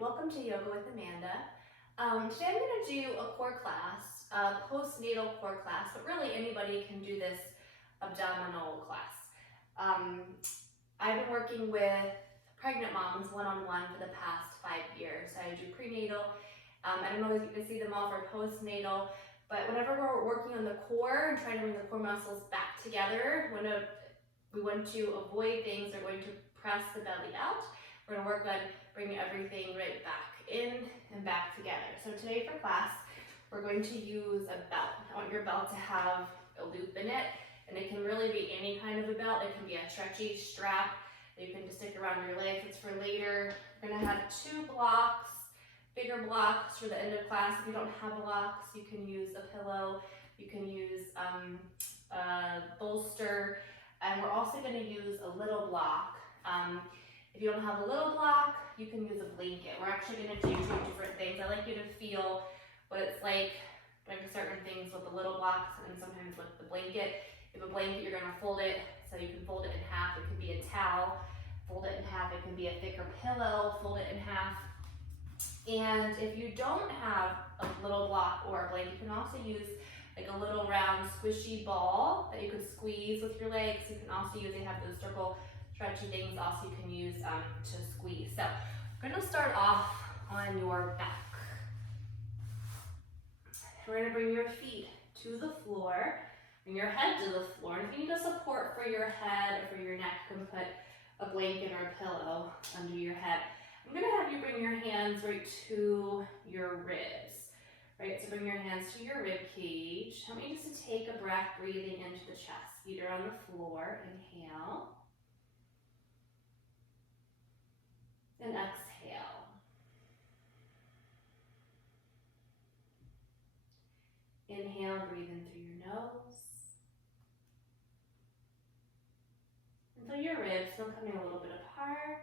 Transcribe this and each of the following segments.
welcome to Yoga with Amanda. Today I'm going to do a core class, a postnatal core class, but really anybody can do this abdominal class. I've been working with pregnant moms one-on-one for the past 5 years. I do prenatal. I don't know if you can see them all for postnatal, but whenever we're working on the core and trying to bring the core muscles back together, we want to avoid things that are going to press the belly out. We're going to work on bringing everything right back in and back together. So today for class, we're going to use a belt. I want your belt to have a loop in it, and it can really be any kind of a belt. It can be a stretchy strap that you can just stick around your legs. It's for later. We're going to have 2 blocks, bigger blocks for the end of class. If you don't have blocks, you can use a pillow. You can use a bolster. And we're also going to use a little block. If you don't have a little block, you can use a blanket. We're actually going to do 2 different things. I like you to feel what it's like doing certain things with the little blocks and sometimes with the blanket. If a blanket, you're going to fold it, so you can fold it in half. It could be a towel, fold it in half. It can be a thicker pillow, fold it in half. And if you don't have a little block or a blanket, you can also use like a little round squishy ball that you could squeeze with your legs. You can also use, they have those circle stretchy things also you can use to squeeze. So we're going to start off on your back. We're going to bring your feet to the floor, bring your head to the floor. And if you need a support for your head or for your neck, you can put a blanket or a pillow under your head. I'm going to have you bring your hands right to your ribs. Right, so bring your hands to your rib cage. I want you just to take a breath, breathing into the chest. Feet are on the floor. Inhale. And exhale. Inhale, breathe in through your nose. And feel your ribs still coming a little bit apart.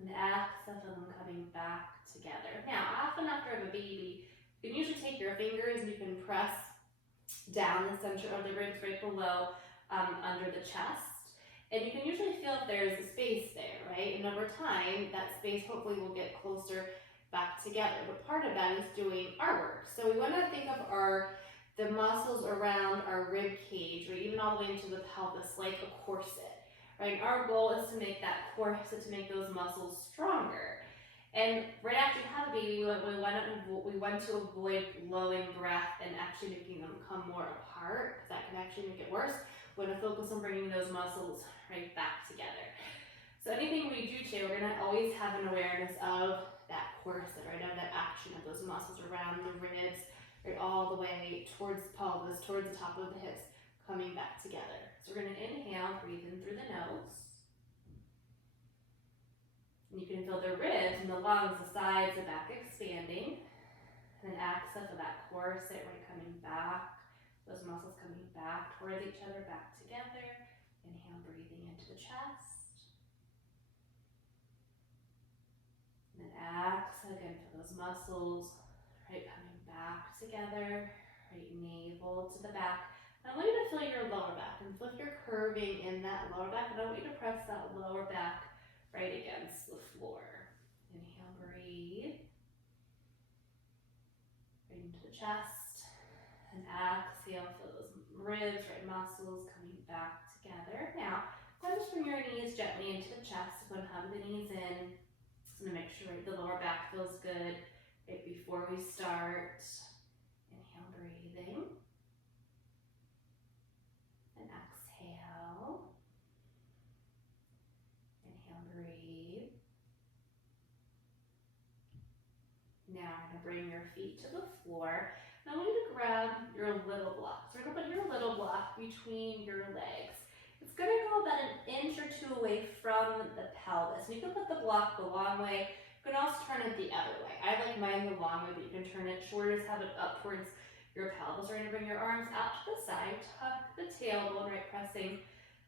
And exhale, feel them coming back together. Now, often after you have a baby, you can usually take your fingers and you can press down the center of the ribs right below under the chest. And you can usually feel if there's a space there, right? And over time, that space hopefully will get closer back together. But part of that is doing our work. So we want to think of the muscles around our rib cage, or even all the way into the pelvis, like a corset. Right, our goal is to make that corset, to make those muscles stronger. And right after you have a baby, we want to avoid blowing breath and actually making them come more apart, because that can actually make it worse. We want to focus on bringing those muscles right back together. So anything we do today, we're going to always have an awareness of that corset, right, of that action of those muscles around the ribs, right, all the way towards the pelvis, towards the top of the hips, coming back together. So we're going to inhale, breathe in through the nose. And you can feel the ribs and the lungs, the sides, the back expanding. And then exhale, feel that corset right coming back. Those muscles coming back towards each other, back together. Inhale, breathing into the chest. And then exhale, again, feel those muscles right coming back together. Right navel to the back. I want you to feel your lower back, and feel if you're curving in that lower back, and I want you to press that lower back right against the floor. Inhale, breathe. Right into the chest. And exhale, feel those ribs, right, muscles coming back together. Now, go ahead and just bring your knees gently into the chest. Go ahead and hug the knees in. Just gonna make sure the lower back feels good right before we start. Inhale, breathing. And exhale. Inhale, breathe. Now we're going to bring your feet to the floor. Now I want you to grab your little block. So we're going to put your little block between your legs. It's going to go about 1 inch or 2 away from the pelvis. And you can put the block the long way. You can also turn it the other way. I like mine the long way, but you can turn it shorter, have it up towards your pelvis. We're going to bring your arms out to the side, tuck the tailbone, right, pressing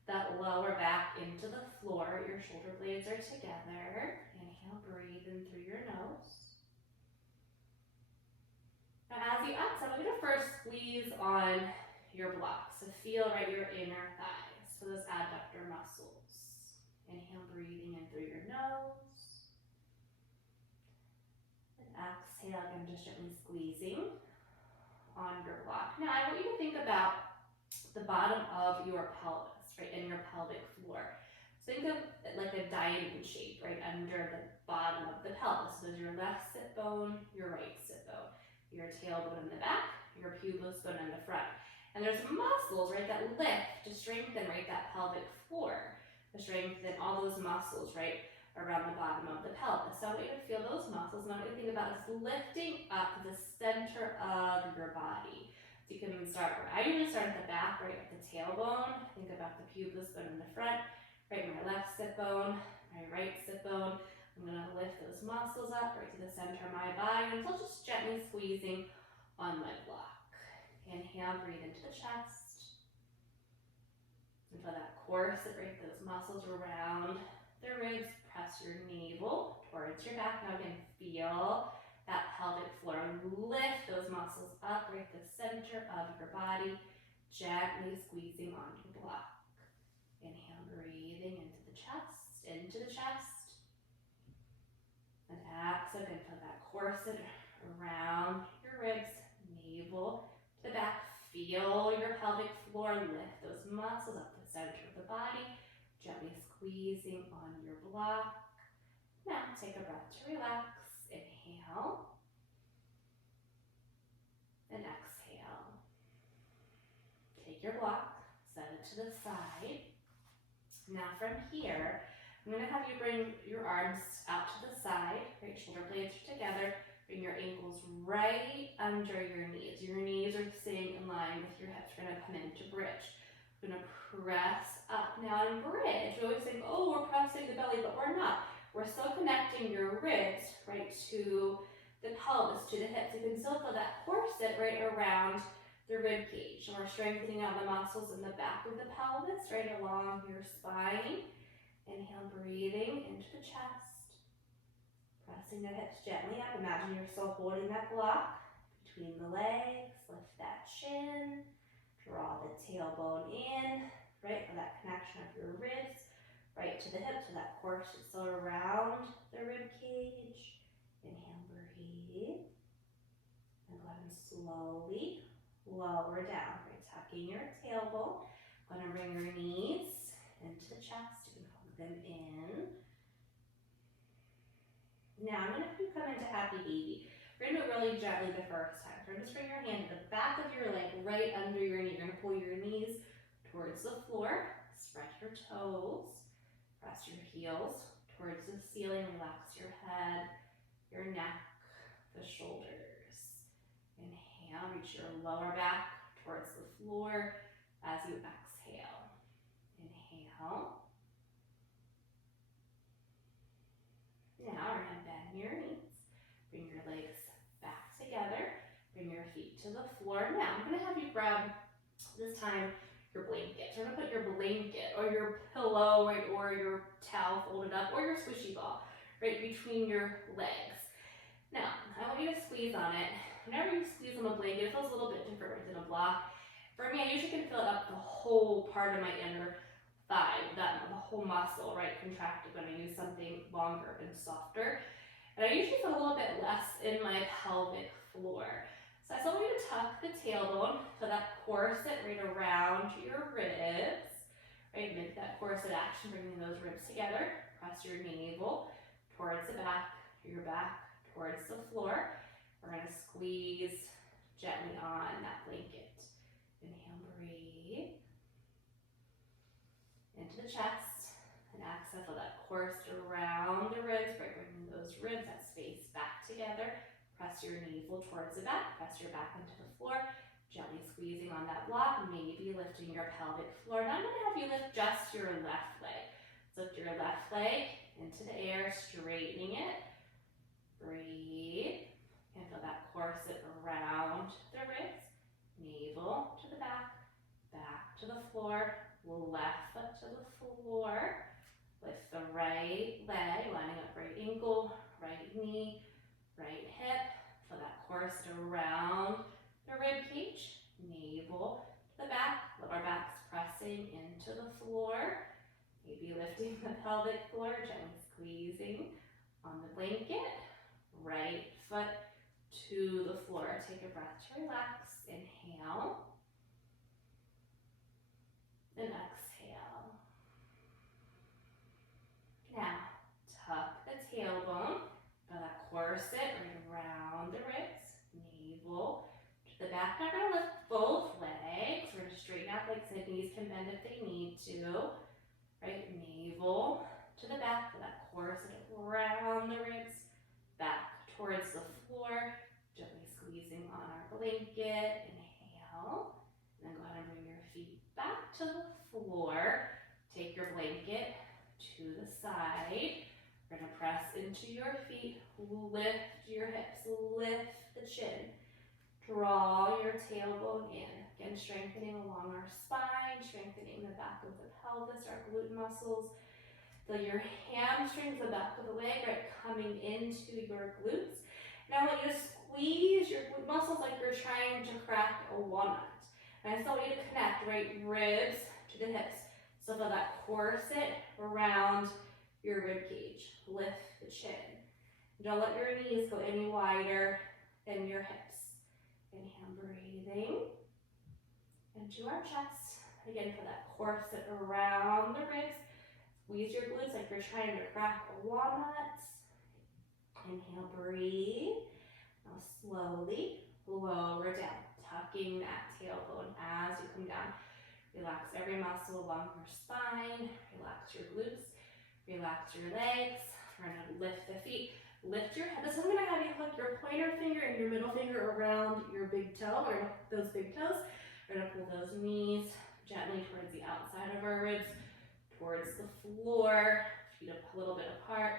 that lower back into the floor. Your shoulder blades are together. Inhale, breathe in through your nose. Now as you exhale, I'm going to first squeeze on your block. So feel right your inner thighs, so those adductor muscles. Inhale, breathing in through your nose. exhale, again, just gently squeezing on your block. Now, I want you to think about the bottom of your pelvis, right, and your pelvic floor. So think of it like a diamond shape, right, under the bottom of the pelvis. So there's your left sit bone, your right sit bone, your tailbone in the back, your pubis bone in the front. And there's muscles, right, that lift to strengthen, right, that pelvic floor, to strengthen all those muscles, right, around the bottom of the pelvis. So I want you to feel those muscles. Now what you think about is lifting up the center of your body. So you can start, I usually start at the back, right, at the tailbone. Think about the pubis bone in the front, right, my left sit bone, my right sit bone. I'm gonna lift those muscles up right to the center of my body until just gently squeezing on my block. Inhale, breathe into the chest. Until that core sit, right, those muscles around the ribs. Press your navel towards your back. Now again, feel that pelvic floor. Lift those muscles up right to the center of your body, gently squeezing on your block. Inhale, breathing into the chest, and exhale, into that corset around your ribs, navel to the back. Feel your pelvic floor. Lift those muscles up to the center of the body, gently squeezing on your block. Now take a breath to relax. Inhale and exhale. Take your block, set it to the side. Now from here, I'm going to have you bring your arms out to the side, right, shoulder blades are together. Bring your ankles right under your knees. Your knees are sitting in line with your hips. We're going to come into bridge. We're going to press up. Now in bridge, we always think, oh, we're pressing the belly, but we're not. We're still connecting your ribs, right, to the pelvis, to the hips. You can still feel that corset right around the rib cage. And we're strengthening out the muscles in the back of the pelvis, right along your spine. Inhale, breathing into the chest. Pressing the hips gently up. Imagine you're still holding that block between the legs. Lift that chin. Draw the tailbone in, right, for that connection of your ribs, right to the hips, so that corset still around the rib cage. Inhale, breathe. And go ahead and slowly lower down, right, tucking your tailbone. Going to bring your knees into the chest. You can hug them in. Now I'm going to have you come into happy baby. We're going to do it really gently the first time. So just bring your hand to the back of your leg, right under your knee. You're going to pull your knees towards the floor. Spread your toes. Press your heels towards the ceiling. Relax your head, your neck, the shoulders. Inhale, reach your lower back towards the floor as you exhale. Inhale. Now we're going to bend your knees. Bring your legs back together. Bring your feet to the floor. Now I'm going to have you grab, this time, your blanket. So we're going to put your blanket or your pillow, right, or your towel folded up, or your squishy ball right between your legs. Now, I want you to squeeze on it. Whenever you squeeze on the blanket, it feels a little bit different than a block. For me, I usually can feel it up the whole part of my inner thigh, the whole muscle, right, contracted when I use something longer and softer. And I usually feel a little bit less in my pelvic floor. So I still want you to tuck the tailbone, so that corset right around your ribs, right, make that corset action, bringing those ribs together. Press your navel towards the back, your back towards the floor. We're going to squeeze gently on that blanket. Inhale, breathe. Into the chest, and exhale, feel that corset around the ribs, right, bringing those ribs, that space back together. Press your navel towards the back, press your back into the floor, gently squeezing on that block, maybe lifting your pelvic floor. Now I'm going to have you lift just your left leg. So lift your left leg into the air, straightening it. Breathe, and feel that corset around the ribs. Navel to the back, back to the floor. Left foot to the floor. Lift the right leg, lining up right ankle, right knee, right hip. Feel that corset around the rib cage. Navel to the back, lower back's pressing into the floor. Maybe lifting the pelvic floor, gently squeezing on the blanket. Right foot to the floor. Take a breath to relax. Inhale. And exhale. Now, tuck the tailbone. Feel that corset right around the ribs. Navel to the back. Now we're going to lift both legs. We're going to straighten out legs and knees can bend if they need to. Right, navel to the back. Feel that corset around the ribs. Back towards the floor. Gently squeezing on our blanket. Inhale. And then go ahead and bring your feet back to the floor. Take your blanket to the side. We're going to press into your feet. Lift your hips. Lift the chin. Draw your tailbone in. Again, strengthening along our spine, strengthening the back of the pelvis, our glute muscles. Feel your hamstrings, the back of the leg, right, coming into your glutes. Now I want you to squeeze your glute muscles like you're trying to crack a walnut. And I still want you to connect, right, ribs to the hips. So feel that corset around your rib cage. Lift the chin. Don't let your knees go any wider than your hips. Inhale, breathing into our chest. Again, feel that corset around the ribs. Squeeze your glutes like you're trying to crack a walnut. Inhale, breathe. Now slowly lower down, tucking that tailbone as you come down. Relax every muscle along your spine. Relax your glutes. Relax your legs. We're going to lift the feet. Lift your head. This is I'm going to have you hook your pointer finger and your middle finger around your big toe. We're going to hook those big toes. We're going to pull those knees gently towards the outside of our ribs, towards the floor. Feet up a little bit apart.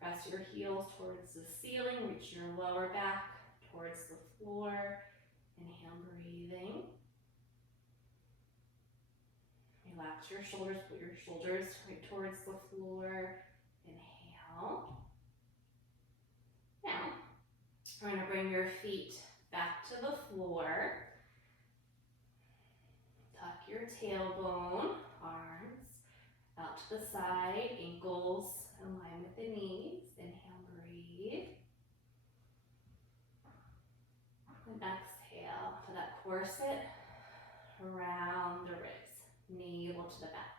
Press your heels towards the ceiling. Reach your lower back towards the floor. Inhale, breathing. Relax your shoulders. Put your shoulders right towards the floor. Inhale. Now, we're going to bring your feet back to the floor. Tuck your tailbone, arms out to the side, ankles in line with the knees. Inhale, breathe. And exhale to that corset around the ribs. Navel to the back,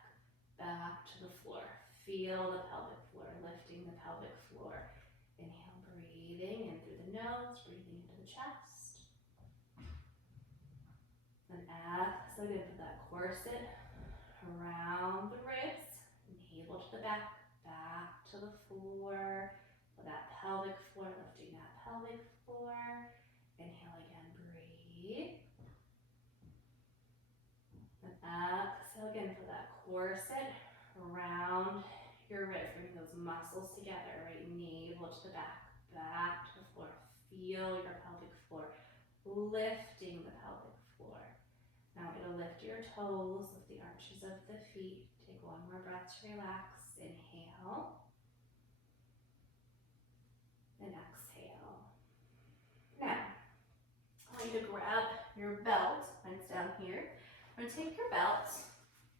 back to the floor. Feel the pelvic floor, lifting the pelvic floor. Inhale, breathing in through the nose, breathing into the chest. Then exhale again for that corset around the ribs. Navel to the back, back to the floor. For that pelvic floor, lifting that pelvic floor. Inhale again, breathe. And exhale again for that corset around your ribs. Bring those muscles together, right? Navel to the back, back to the floor. Feel your pelvic floor, lifting the pelvic floor. Now we're going to lift your toes, lift the arches of the feet. Take one more breath to relax. Inhale. And exhale. Now, I want you to grab your belt. Mine's down here. We're going to take your belt.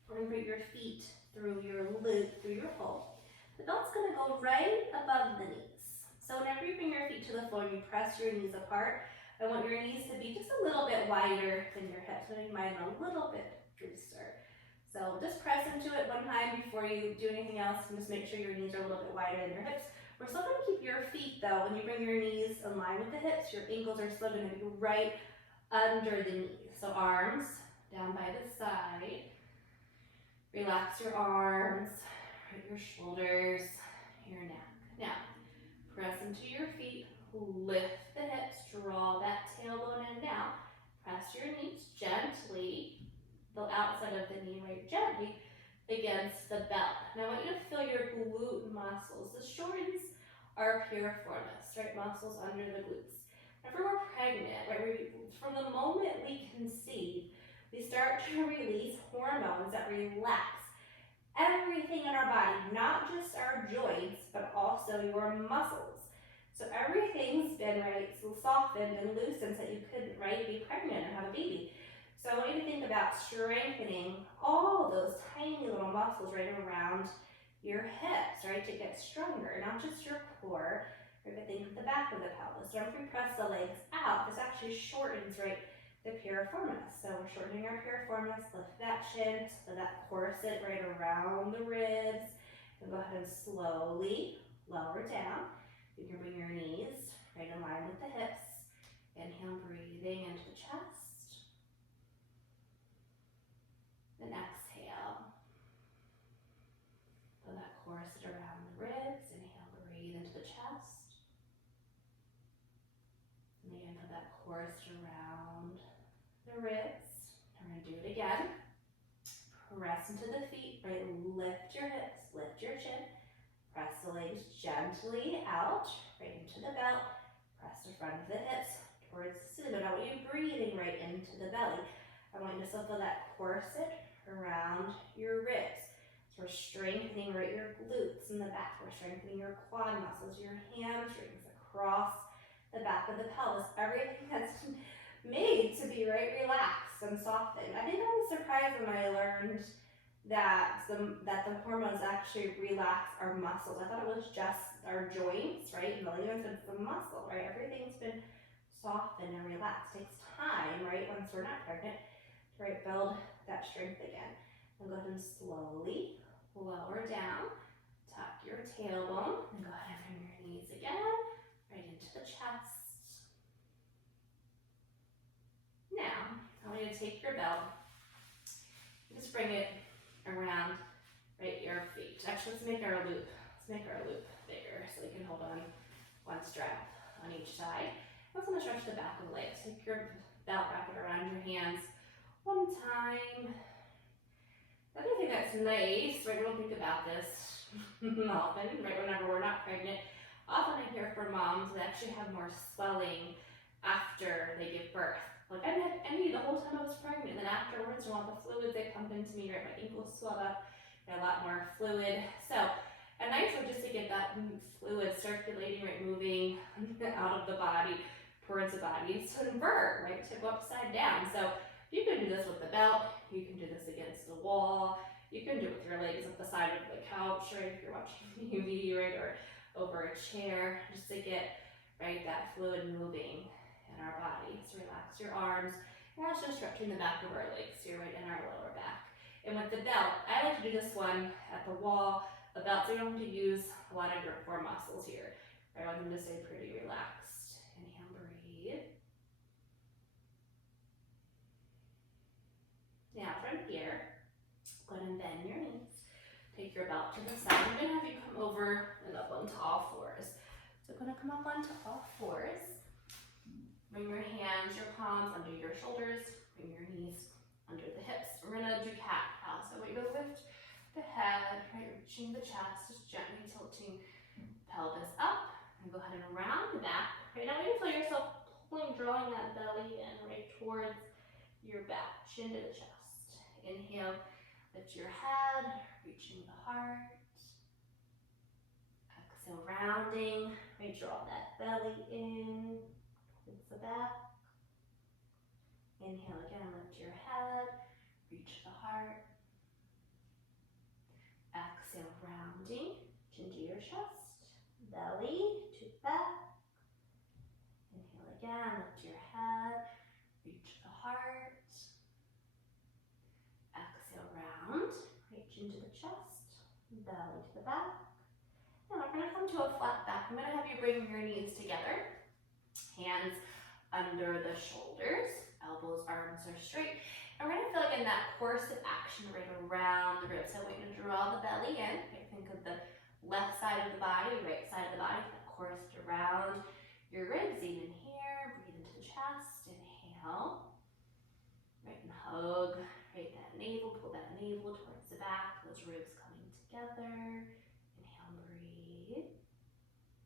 We're going to bring your feet through your loop, through your hole. The belt's going to go right above the knees. So whenever you bring your feet to the floor and you press your knees apart, I want your knees to be just a little bit wider than your hips, so you might a little bit looser. So just press into it one time before you do anything else, and just make sure your knees are a little bit wider than your hips. We're still going to keep your feet, though, when you bring your knees in line with the hips, your ankles are still going to be right under the knees. So arms down by the side. Relax your arms, your shoulders, your neck. Now, press into your feet, lift the hips, draw that tailbone in now. Press your knees gently, the outside of the knee, right, gently against the belt. Now I want you to feel your glute muscles. The shorties are piriformis, right, muscles under the glutes. Whenever we're pregnant, right, from the moment we conceive, we start to release hormones that relax everything in our body, not just our joints, but also your muscles. So everything's been, right, so softened and loosened so you could, right, be pregnant and have a baby. So I want you to think about strengthening all those tiny little muscles right around your hips, right, to get stronger, not just your core, Right, but think of the back of the pelvis. So if we press the legs out, this actually shortens, right, the piriformis. So we're shortening our piriformis, lift that chin, so that corset right around the ribs. And go ahead and slowly lower down. You can bring your knees right in line with the hips. Inhale, breathing into the chest. And exhale. Feel that corset around the ribs. Inhale, breathe into the chest. And again, feel that corset around the ribs. I'm going to do it again. Press into the feet, right? Lift your hips, lift your chin. Press the legs gently out, right into the belt. Press the front of the hips towards the ceiling. But I want you breathing right into the belly. I want you to still feel that corset around your ribs. So we're strengthening, right, your glutes in the back. We're strengthening your quad muscles, your hamstrings across the back of the pelvis. Everything that's made to be, right, relaxed and softened. I think I was surprised when I learned that the hormones actually relax our muscles. I thought it was just our joints, right, and the ligaments, but it's the muscle, right? Everything's been softened and relaxed. It takes time, right, once we're not pregnant, to, right, build that strength again. And go ahead and slowly lower down, tuck your tailbone, and go ahead and bring your knees again, right into the chest. Now, I want you to take your belt, just bring it around, right, your feet. Actually, let's make our loop bigger so you can hold on one strap on each side. I also want to stretch the back of the legs. Take your belt, wrap it around your hands one time. Another thing that's nice, right, we don't think about this often, right, whenever we're not pregnant. Often I hear from moms that actually have more swelling after they give birth. Like, I didn't have any the whole time I was pregnant, and then afterwards, all the fluids they pump into me, right, my ankles swelled up, got a lot more fluid. So, a nice way just to get that fluid circulating, right, moving out of the body towards the body. So, invert, right, to go upside down. So, you can do this with the belt, you can do this against the wall, you can do it with your legs at the side of the couch, right, if you're watching TV, right, or over a chair, just to get, right, that fluid moving in our body. So relax your arms. We're also stretching the back of our legs here, right, in our lower back. And with the belt, I like to do this one at the wall, the belt, so you don't have to use a lot of your core muscles here. I want them to stay pretty relaxed. Inhale, breathe. Now from here, go ahead and bend your knees. Take your belt to the side. I'm going to have you come over and up onto all fours. So I'm going to come up onto all fours. Bring your hands, your palms under your shoulders. Bring your knees under the hips. We're going to do cat-cow. So we will lift the head, right, reaching the chest, just gently tilting pelvis up. And go ahead and round the back. Right now, you feel yourself pulling, drawing that belly in, right, towards your back, chin to the chest. Inhale, lift your head, reaching the heart. Exhale, rounding, right, draw that belly in, towards the back. Inhale again, lift your head, reach the heart. Exhale, rounding, chin to your chest, belly to the back. Inhale again, lift your head, reach the heart. Exhale, round, reach into the chest, belly to the back. Now we're going to come to a flat back. I'm going to have you bring your knees together, hands under the shoulders, elbows, arms are straight. And we're going to feel like in that corset action right around the ribs. So I want you to draw the belly in. Okay, think of the left side of the body, right side of the body, that corset around your ribs, even here. Breathe into the chest, inhale, right, and hug. Right, that navel, pull that navel towards the back, those ribs coming together. Inhale, breathe.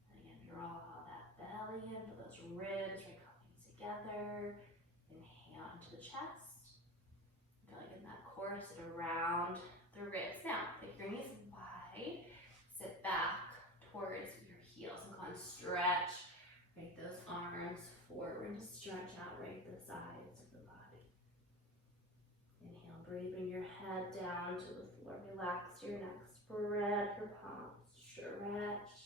And again, draw that belly into those ribs, right, coming together. Inhale into the chest. Feel like in that corset around the ribs. Now, take your knees wide, sit back towards your heels, and go and stretch, right, those arms forward, and stretch out right the sides of the body. Inhale, breathe, bring your head down to the floor. Relax your neck, spread your palms, stretch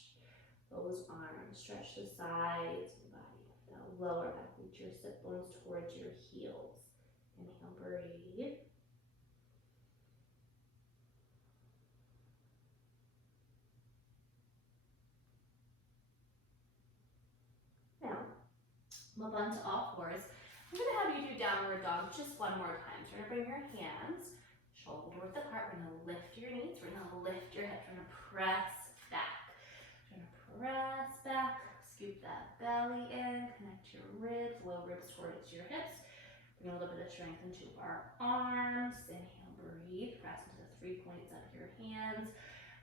those arms. Stretch the sides of the body. That lower back, reach your sit bones towards your heels. Inhale, breathe. Now, move on to all fours. I'm going to have you do downward dog just one more time. So we're going to bring your hands shoulder width apart. We're going to lift your knees. We're going to lift your hips. We're going to press back. We're going to press back. Scoop that belly in. Connect your ribs, low ribs towards your hips. Bring a little bit of strength into our arms. Inhale, breathe. Press into the 3 points of your hands.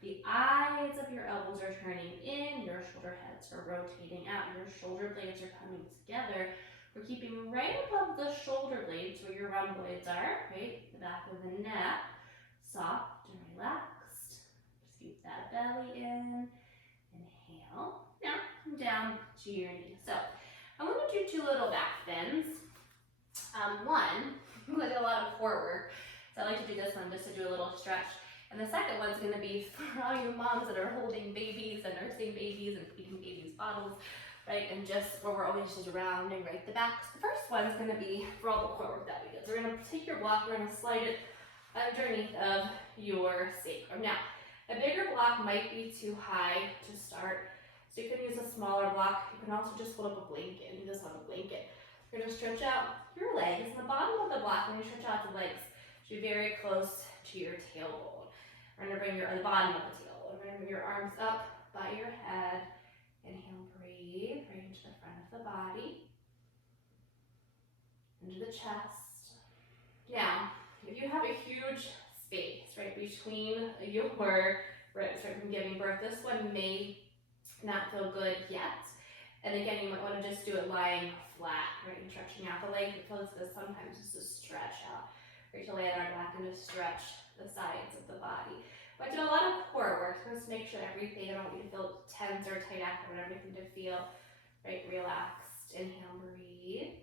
The eyes of your elbows are turning in. Your shoulder heads are rotating out. Your shoulder blades are coming together. We're keeping right above the shoulder blades where your rhomboids are, right? The back of the neck. Soft and relaxed. Scoop that belly in. Inhale. Now come down to your knees. So I'm going to do 2 little back bends. One, I did a lot of core work, so I like to do this one just to do a little stretch. And the second one's going to be for all you moms that are holding babies and nursing babies and feeding babies bottles, right? And just where we're always just rounding right the back. So the first one's going to be for all the core work that we did. So we're going to take your block, we're going to slide it underneath of your sacrum. Now, a bigger block might be too high to start, so you can use a smaller block. You can also just hold up a blanket and do this on a blanket. You're going to stretch out your legs. The bottom of the block, when you stretch out the legs, should be very close to your tailbone. We're going to bring the bottom of the tailbone. We're going to bring your arms up by your head. Inhale, breathe right into the front of the body, into the chest. Now, if you have a huge space, right, between your ribs, right, from giving birth, this one may not feel good yet. And again, you might want to just do it lying flat, right, and stretching out the legs. It feels good sometimes just to stretch out, right, to lay on our back and just stretch the sides of the body. But I did a lot of core work, so just make sure everything, I don't want you to feel tense or tight after, I want everything to feel, right, relaxed. Inhale, breathe.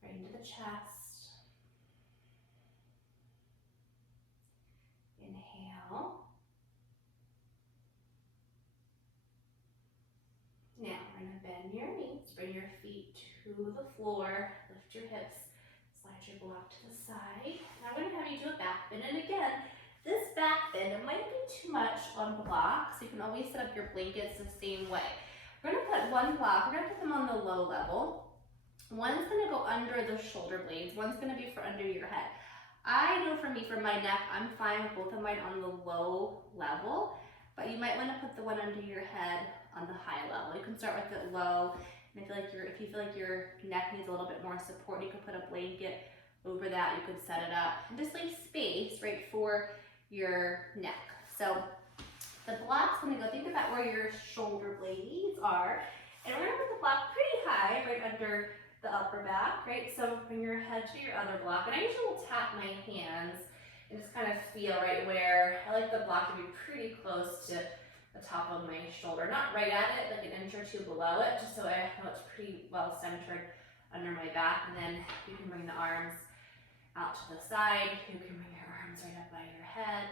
Right into the chest. Inhale. Now, we're going to bend your knees, bring your feet to the floor, lift your hips, slide your block to the side. Now I'm going to have you do a back bend, and again, this back bend, it might be too much on blocks, so you can always set up your blankets the same way. We're going to put one block, we're going to put them on the low level. One's going to go under the shoulder blades, one's going to be for under your head. I know for me, for my neck, I'm fine with both of mine on the low level, but you might want to put the one under your head on the high level. You can start with it low, and if you feel like your neck needs a little bit more support, you could put a blanket over that, you could set it up, and just leave space, right, for your neck. So the block's gonna go, think about where your shoulder blades are, and we're gonna put the block pretty high, right under the upper back, right? So bring your head to your other block, and I usually will tap my hands and just kind of feel right where, I like the block to be pretty close to the top of my shoulder, not right at it, like an inch or two below it, just so I know it's pretty well centered under my back. And then you can bring the arms out to the side, you can bring your arms right up by your head,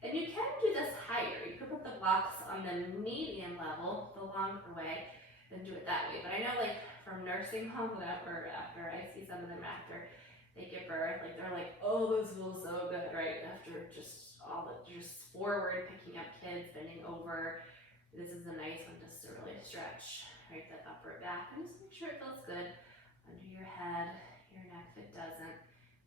and you can do this higher. You can put the blocks on the medium level, the longer way, and do it that way. But I know, like, from nursing home, whatever, after I see some of them after they give birth, like, they're like, oh, this feels so good, right? After just all the, just forward, picking up kids, bending over. This is a nice one just to really stretch, right, that upper back, and just make sure it feels good under your head, your neck. If it doesn't,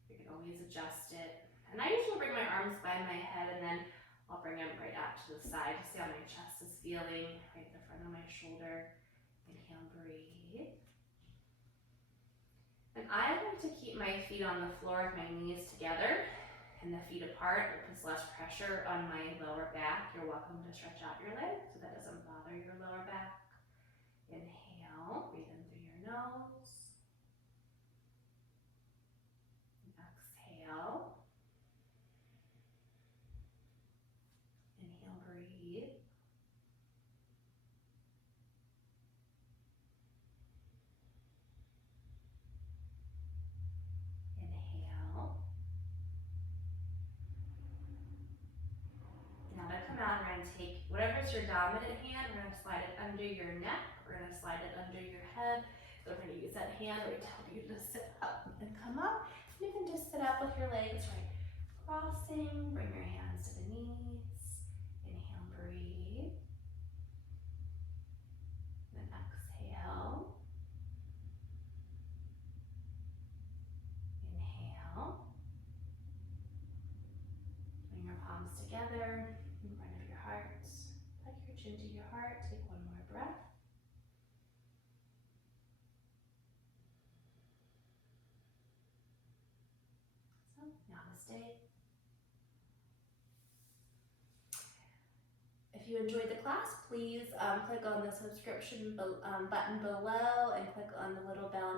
you can always adjust it. And I usually bring my arms by my head, and then I'll bring them right out to the side to see how my chest is feeling, right at the front of my shoulder. Inhale, breathe. And I like to keep my feet on the floor with my knees together and the feet apart. It puts less pressure on my lower back. You're welcome to stretch out your legs so that doesn't bother your lower back. Inhale, breathe in through your nose. Exhale. Inhale, breathe. Inhale. Now to come out, we're going to take whatever whatever's your dominant hand, we're gonna slide it under your neck, we're gonna slide it under your head. So we're gonna use that hand right to help you to sit up and come up. You can just sit up with your legs right crossing, bring your hands to the knees. Inhale, breathe. Then exhale. Inhale. Bring your palms together in front of your heart. Tuck your chin to your heart. Take one more breath. So, namaste. If you enjoyed the class, please click on the subscription button below and click on the little bell